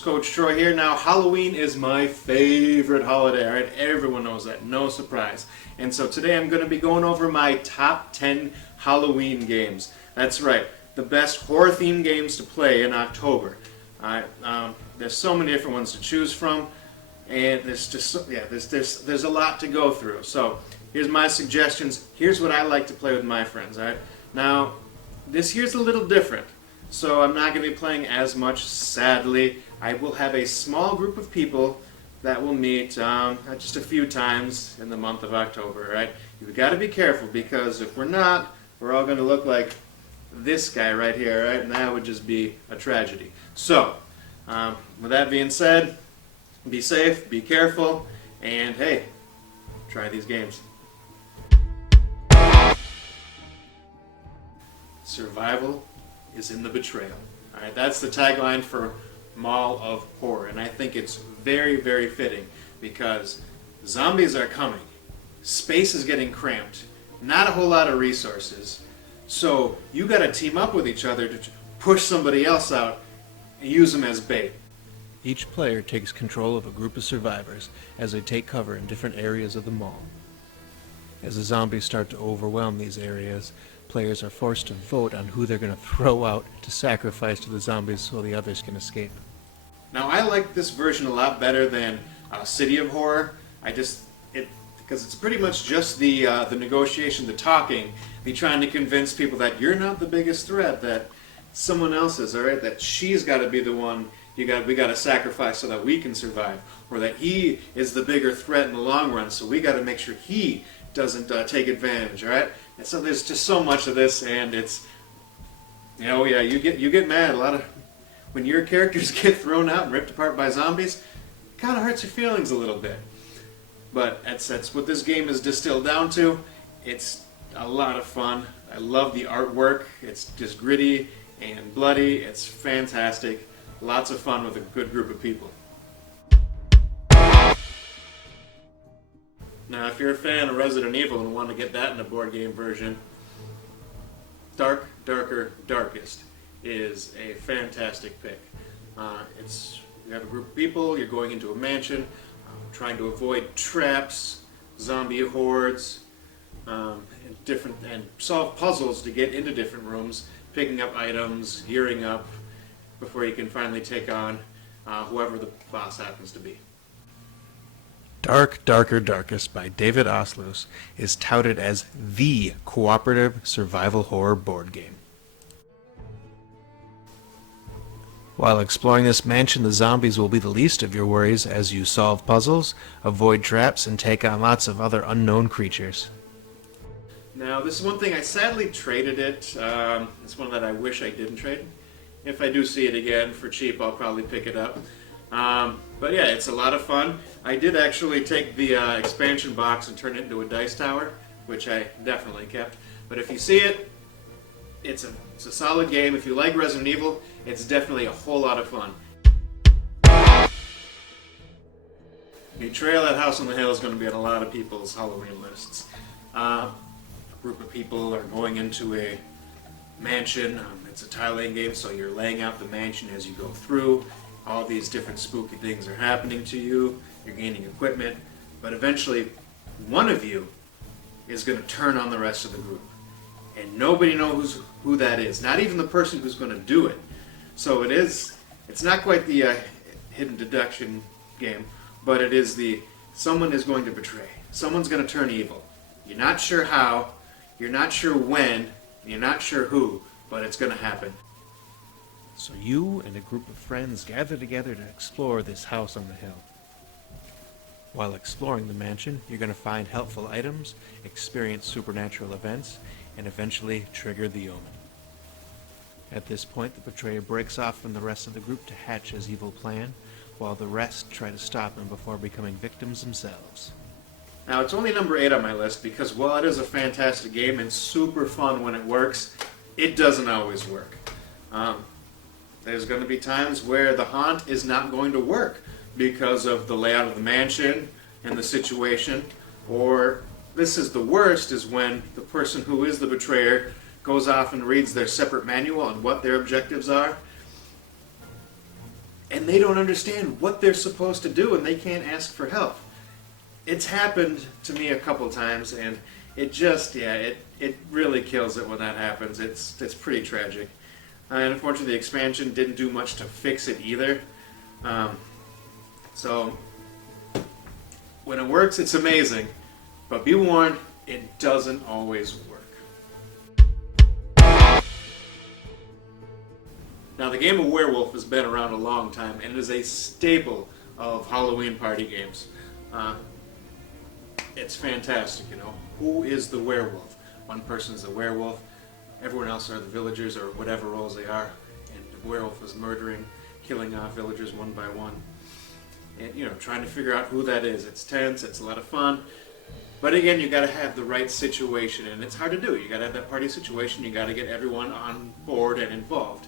Coach Troy here. Now, Halloween is my favorite holiday, all right? Everyone knows that, no surprise. And so today I'm going to be going over my top 10 Halloween games. That's right, the best horror-themed games to play in October. All right, there's so many different ones to choose from, and there's a lot to go through. So here's my suggestions. Here's what I like to play with my friends, all right? Now, this here's a little different. So I'm not going to be playing as much, sadly. I will have a small group of people that will meet just a few times in the month of October, right? You've got to be careful, because if we're not, we're all going to look like this guy right here, right? And that would just be a tragedy. So, with that being said, be safe, be careful, and hey, try these games. Survival is in the betrayal. All right, that's the tagline for Mall of Horror, and I think it's very, very fitting, because zombies are coming, space is getting cramped, not a whole lot of resources, so you got to team up with each other to push somebody else out and use them as bait. Each player takes control of a group of survivors as they take cover in different areas of the mall. As the zombies start to overwhelm these areas, players are forced to vote on who they're going to throw out to sacrifice to the zombies so the others can escape. Now, I like this version a lot better than City of Horror. Because it's pretty much just the negotiation, the talking, the trying to convince people that you're not the biggest threat, that someone else is, all right? That she's got to be the one we got to sacrifice so that we can survive, or that he is the bigger threat in the long run, so we got to make sure he doesn't take advantage, all right? And so there's just so much of this, and it's, you get mad a lot of when your characters get thrown out and ripped apart by zombies. It kind of hurts your feelings a little bit. But that's what this game is distilled down to. It's a lot of fun. I love the artwork. It's just gritty and bloody. It's fantastic. Lots of fun with a good group of people. Now, if you're a fan of Resident Evil and want to get that in a board game version, Dark, Darker, Darkest is a fantastic pick. You have a group of people, you're going into a mansion, trying to avoid traps, zombie hordes, and solve puzzles to get into different rooms, picking up items, gearing up before you can finally take on whoever the boss happens to be. Dark, Darker, Darkest by David Oslus is touted as the cooperative survival horror board game. While exploring this mansion, the zombies will be the least of your worries as you solve puzzles, avoid traps, and take on lots of other unknown creatures. Now, this is one thing I sadly traded it. It's one that I wish I didn't trade. If I do see it again for cheap, I'll probably pick it up. But yeah, it's a lot of fun. I did actually take the expansion box and turn it into a dice tower, which I definitely kept. But if you see it, it's a solid game. If you like Resident Evil, it's definitely a whole lot of fun. Betrayal at House on the Hill is going to be on a lot of people's Halloween lists. A group of people are going into a mansion. It's a tile-laying game, so you're laying out the mansion as you go through. All these different spooky things are happening to you. You're gaining equipment. But eventually, one of you is going to turn on the rest of the group. And nobody knows who that is. Not even the person who's going to do it. So it's not quite the hidden deduction game, but it is someone is going to betray. Someone's going to turn evil. You're not sure how, you're not sure when, you're not sure who, but it's going to happen. So you and a group of friends gather together to explore this house on the hill. While exploring the mansion, you're going to find helpful items, experience supernatural events, and eventually trigger the omen. At this point, the betrayer breaks off from the rest of the group to hatch his evil plan, while the rest try to stop him before becoming victims themselves. Now, it's only number 8 on my list because while it is a fantastic game and super fun when it works, it doesn't always work. There's going to be times where the haunt is not going to work because of the layout of the mansion and the situation, or this is the worst, is when the person who is the betrayer goes off and reads their separate manual on what their objectives are, and they don't understand what they're supposed to do, and they can't ask for help. It's happened to me a couple times, and it just, it really kills it when that happens. It's pretty tragic. And unfortunately, the expansion didn't do much to fix it either. So, when it works, it's amazing. But be warned, it doesn't always work. Now, the game of Werewolf has been around a long time, and it is a staple of Halloween party games. It's fantastic, you know. Who is the werewolf? One person is the werewolf, everyone else are the villagers, or whatever roles they are, and the werewolf is murdering, killing off villagers one by one. And, you know, trying to figure out who that is. It's tense, it's a lot of fun. But again, you got to have the right situation, and it's hard to do. You got to have that party situation. You got to get everyone on board and involved.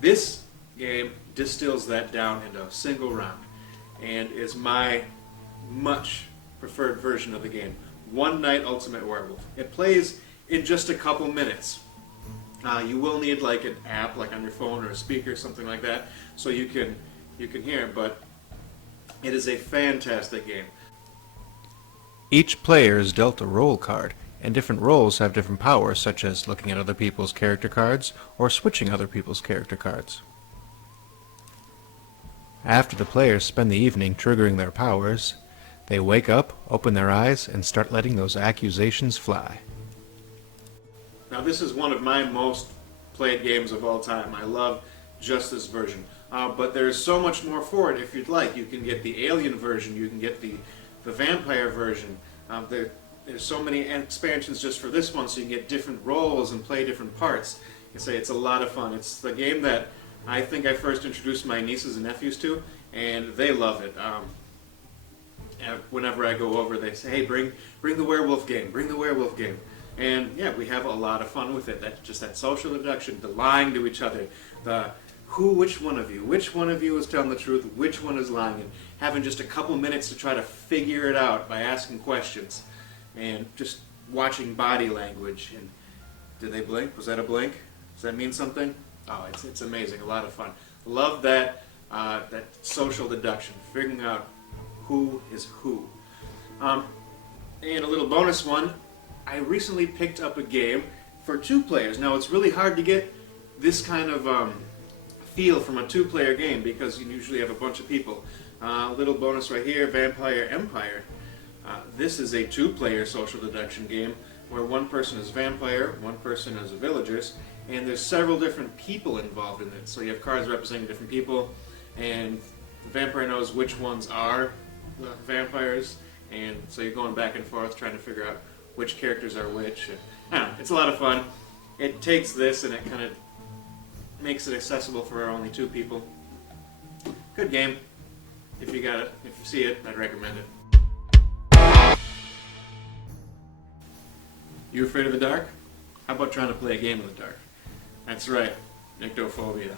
This game distills that down into a single round, and is my much preferred version of the game. One Night Ultimate Werewolf. It plays in just a couple minutes. You will need like an app, like on your phone or a speaker, something like that, so you can hear it. But it is a fantastic game. Each player is dealt a role card, and different roles have different powers, such as looking at other people's character cards or switching other people's character cards. After the players spend the evening triggering their powers, they wake up, open their eyes, and start letting those accusations fly. Now, this is one of my most played games of all time. I love just this version. But there's so much more for it if you'd like. You can get the alien version, you can get the vampire version. There's so many expansions just for this one, so you can get different roles and play different parts. I say it's a lot of fun. It's the game that I think I first introduced my nieces and nephews to, and they love it. Whenever I go over, they say, "Hey, bring the werewolf game, bring the werewolf game." And yeah, we have a lot of fun with it. That social deduction, the lying to each other, which one of you is telling the truth, which one is lying, and having just a couple minutes to try to figure it out by asking questions, and just watching body language. And did they blink? Was that a blink? Does that mean something? Oh, it's amazing. A lot of fun. Love that social deduction, figuring out who is who. And a little bonus one, I recently picked up a game for 2 players. Now, it's really hard to get this kind of feel from a 2-player game because you usually have a bunch of people. Little bonus right here, Vampire Empire. This is a 2-player social deduction game where one person is vampire, one person is villagers, and there's several different people involved in it. So you have cards representing different people, and the vampire knows which ones are the vampires, and so you're going back and forth trying to figure out which characters are which. I don't know, it's a lot of fun. It takes this and it kind of makes it accessible for only 2 people. Good game. If you got it, if you see it, I'd recommend it. You afraid of the dark? How about trying to play a game in the dark? That's right, Nyctophobia.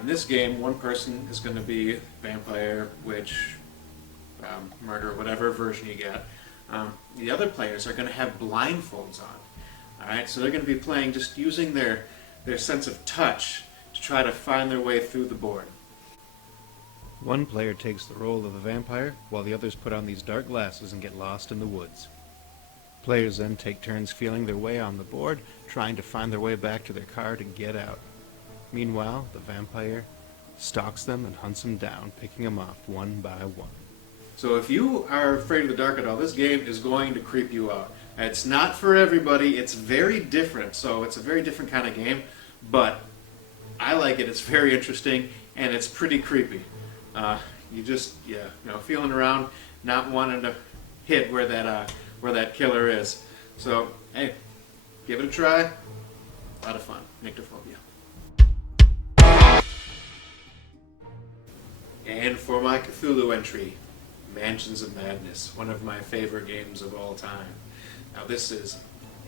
In this game, one person is going to be vampire, witch, murder, whatever version you get. The other players are going to have blindfolds on. Alright, so they're going to be playing just using their sense of touch to try to find their way through the board. One player takes the role of a vampire, while the others put on these dark glasses and get lost in the woods. Players then take turns feeling their way on the board, trying to find their way back to their car to get out. Meanwhile, the vampire stalks them and hunts them down, picking them off one by one. So if you are afraid of the dark at all, this game is going to creep you out. It's not for everybody. It's very different, so it's a very different kind of game, but I like it. It's very interesting, and it's pretty creepy. You just, feeling around, not wanting to hit where that killer is. So, hey, give it a try. A lot of fun. Nyctophobia. And for my Cthulhu entry, Mansions of Madness, one of my favorite games of all time. Now this is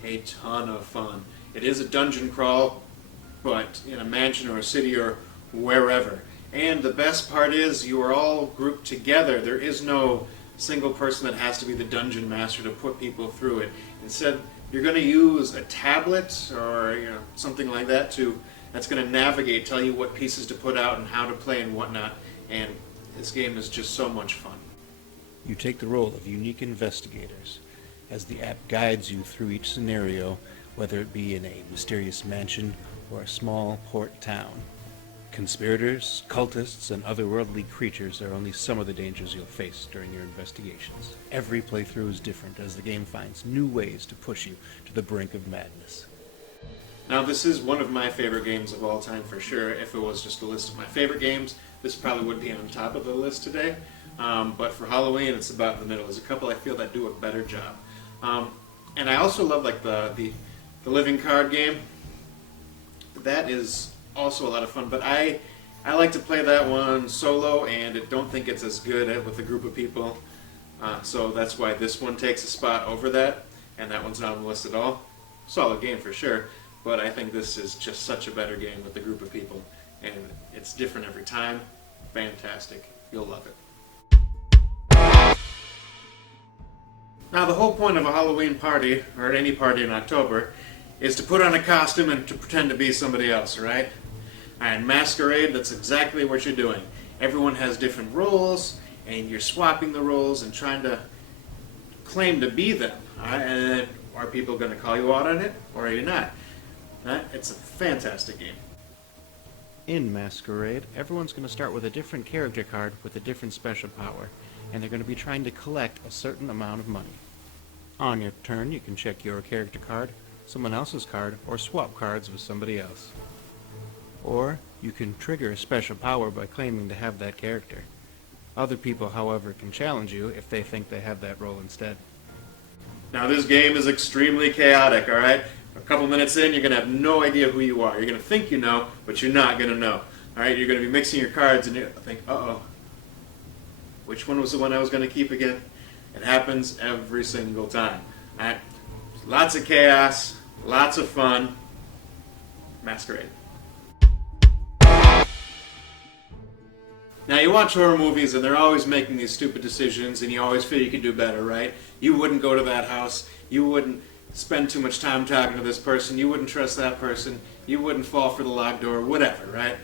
a ton of fun. It is a dungeon crawl, but in a mansion or a city or wherever. And the best part is you are all grouped together. There is no single person that has to be the dungeon master to put people through it. Instead, you're going to use a tablet or something like that to that's going to navigate, tell you what pieces to put out and how to play and whatnot. And this game is just so much fun. You take the role of unique investigators, as the app guides you through each scenario, whether it be in a mysterious mansion or a small port town. Conspirators, cultists, and otherworldly creatures are only some of the dangers you'll face during your investigations. Every playthrough is different as the game finds new ways to push you to the brink of madness. Now, this is one of my favorite games of all time for sure. If it was just a list of my favorite games, this probably would be on top of the list today. But for Halloween, it's about in the middle. There's a couple I feel that do a better job. And I also love like the living card game. That is also a lot of fun, but I like to play that one solo, and I don't think it's as good with a group of people. So that's why this one takes a spot over that, and that one's not on the list at all. Solid game for sure, but I think this is just such a better game with a group of people, and it's different every time. Fantastic. You'll love it. Now, the whole point of a Halloween party, or any party in October, is to put on a costume and to pretend to be somebody else, right? And Mascarade, that's exactly what you're doing. Everyone has different roles, and you're swapping the roles and trying to claim to be them. Right? And are people going to call you out on it, or are you not? Right? It's a fantastic game. In Masquerade, everyone's going to start with a different character card with a different special power, and they're going to be trying to collect a certain amount of money. On your turn, you can check your character card, someone else's card, or swap cards with somebody else. Or you can trigger a special power by claiming to have that character. Other people, however, can challenge you if they think they have that role instead. Now, this game is extremely chaotic, alright? A couple minutes in, you're going to have no idea who you are. You're going to think you know, but you're not going to know. Alright, you're going to be mixing your cards and you think, uh-oh, which one was the one I was going to keep again? It happens every single time. Alright? Lots of chaos, lots of fun. Masquerade. Now, you watch horror movies and they're always making these stupid decisions and you always feel you could do better, right? You wouldn't go to that house. You wouldn't spend too much time talking to this person. You wouldn't trust that person. You wouldn't fall for the locked door, whatever, right?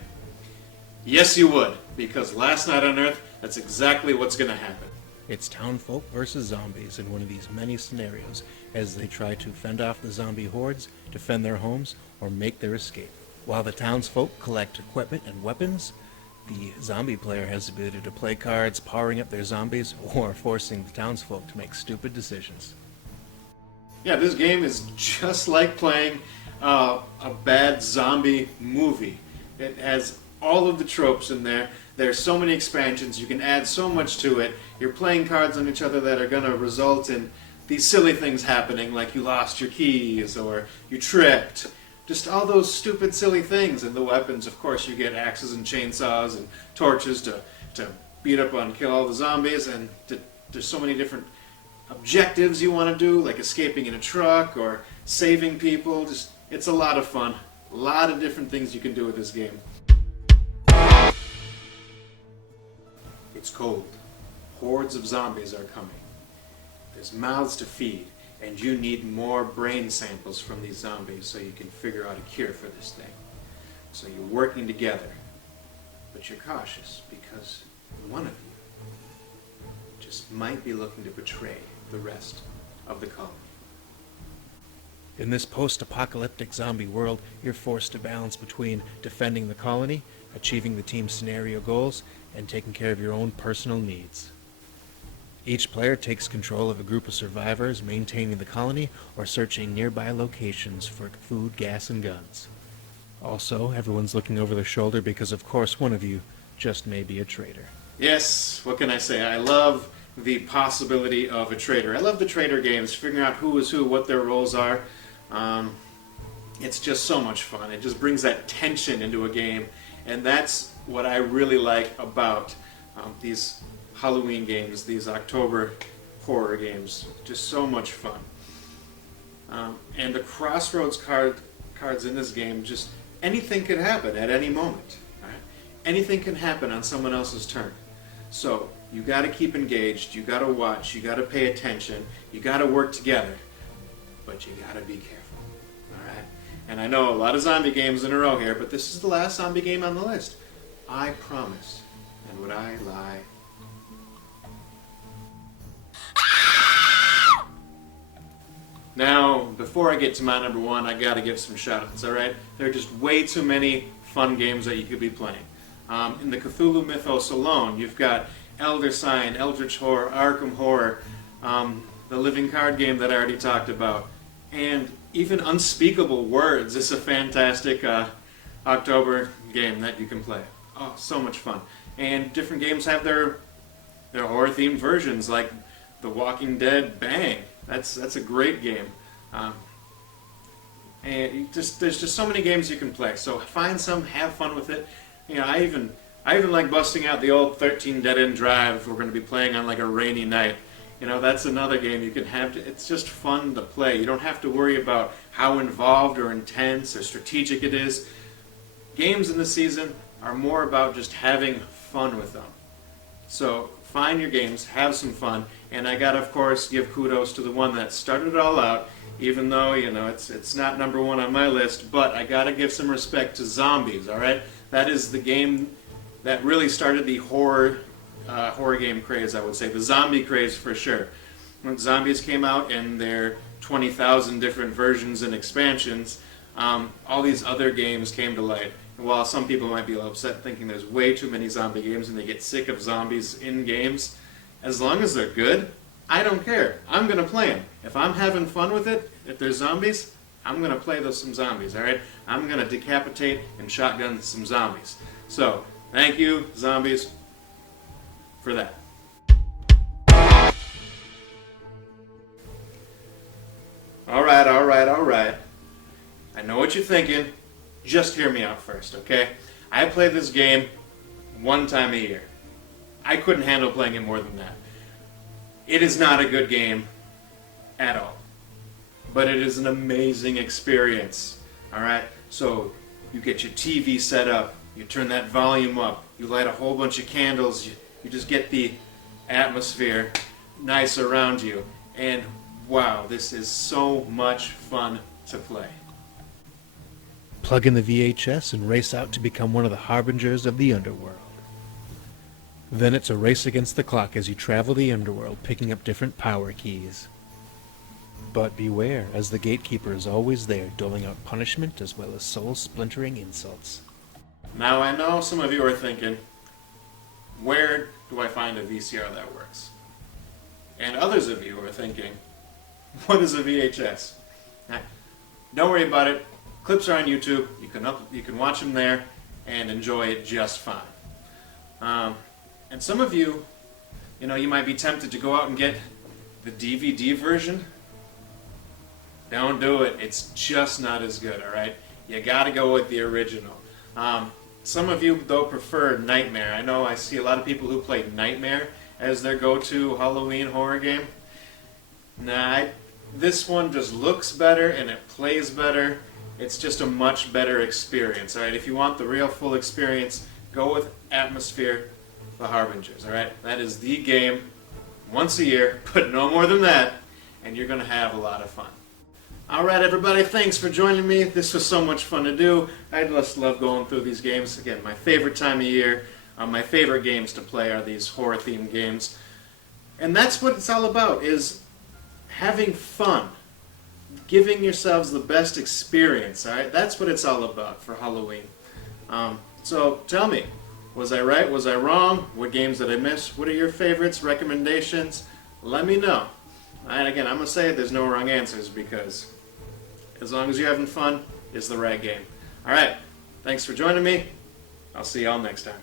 Yes, you would, because last night on Earth, that's exactly what's going to happen. It's townfolk versus zombies in one of these many scenarios as they try to fend off the zombie hordes, defend their homes, or make their escape. While the townsfolk collect equipment and weapons, the zombie player has the ability to play cards, powering up their zombies, or forcing the townsfolk to make stupid decisions. Yeah, this game is just like playing a bad zombie movie. It has all of the tropes in there. There's so many expansions. You can add so much to it. You're playing cards on each other that are going to result in these silly things happening, like you lost your keys or you tripped. Just all those stupid, silly things. And the weapons, of course, you get axes and chainsaws and torches to beat up on, kill all the zombies. And there's so many different objectives you want to do, like escaping in a truck or saving people. Just, it's a lot of fun. A lot of different things you can do with this game. It's cold. Hordes of zombies are coming. There's mouths to feed. And you need more brain samples from these zombies so you can figure out a cure for this thing. So you're working together. But you're cautious because one of you just might be looking to betray the rest of the colony. In this post-apocalyptic zombie world, you're forced to balance between defending the colony, achieving the team's scenario goals, and taking care of your own personal needs. Each player takes control of a group of survivors, maintaining the colony or searching nearby locations for food, gas, and guns. Also, everyone's looking over their shoulder because, of course, one of you just may be a traitor. Yes, what can I say? I love the possibility of a traitor. I love the traitor games, figuring out who is who, what their roles are. It's just so much fun. It just brings that tension into a game, and that's what I really like about these Halloween games, these October horror games. Just so much fun. And the Crossroads cards in this game, just anything could happen at any moment. Right? Anything can happen on someone else's turn. So you got to keep engaged, you got to watch, you got to pay attention, you got to work together, but you got to be careful. All right? And I know a lot of zombie games in a row here, but this is the last zombie game on the list. I promise. And would I lie? Now, before I get to my number one, I gotta give some shout-outs, alright? There are just way too many fun games that you could be playing. In the Cthulhu mythos alone, you've got Elder Sign, Eldritch Horror, Arkham Horror, the living card game that I already talked about, and even Unspeakable Words is a fantastic October game that you can play. Oh, so much fun. And different games have their horror-themed versions, like The Walking Dead Bang. That's a great game. And there's just so many games you can play. So find some, have fun with it. You know, I even like busting out the old 13 Dead End Drive we're going to be playing on like a rainy night. You know, that's another game you can have. It's just fun to play. You don't have to worry about how involved or intense or strategic it is. Games in the season are more about just having fun with them. So find your games, have some fun, and I gotta, of course, give kudos to the one that started it all out, even though, you know, it's not number one on my list, but I gotta give some respect to Zombies, alright? That is the game that really started the horror game craze, I would say. The zombie craze, for sure. When Zombies came out and their 20,000 different versions and expansions, all these other games came to light. And while some people might be upset thinking there's way too many zombie games and they get sick of zombies in games, as long as they're good, I don't care. I'm going to play them. If I'm having fun with it, if there's zombies, I'm going to play some zombies, alright? I'm going to decapitate and shotgun some zombies. So, thank you, Zombies, for that. Alright. I know what you're thinking. Just hear me out first, okay? I play this game one time a year. I couldn't handle playing it more than that. It is not a good game at all. But it is an amazing experience, alright? So, you get your TV set up, you turn that volume up, you light a whole bunch of candles, you just get the atmosphere nice around you, and wow, this is so much fun to play. Plug in the VHS and race out to become one of the Harbingers of the underworld. Then it's a race against the clock as you travel the underworld, picking up different power keys. But beware, as the gatekeeper is always there, doling out punishment as well as soul-splintering insults. Now I know some of you are thinking, where do I find a VCR that works? And others of you are thinking, what is a VHS? Now, don't worry about it. Clips are on YouTube. You can watch them there and enjoy it just fine. And some of you, you might be tempted to go out and get the DVD version. Don't do it. It's just not as good, alright? You gotta go with the original. Some of you, though, prefer Nightmare. I know I see a lot of people who play Nightmare as their go-to Halloween horror game. Nah, this one just looks better and it plays better. It's just a much better experience, alright? If you want the real full experience, go with Atmosfear, the Harbingers, alright? That is the game once a year, but no more than that, and you're going to have a lot of fun. Alright everybody, thanks for joining me. This was so much fun to do. I just love going through these games. Again, my favorite time of year. My favorite games to play are these horror-themed games. And that's what it's all about, is having fun. Giving yourselves the best experience, alright? That's what it's all about for Halloween. So tell me, was I right? Was I wrong? What games did I miss? What are your favorites, recommendations? Let me know. And again, I'm going to say there's no wrong answers because as long as you're having fun, it's the right game. Alright, thanks for joining me. I'll see y'all next time.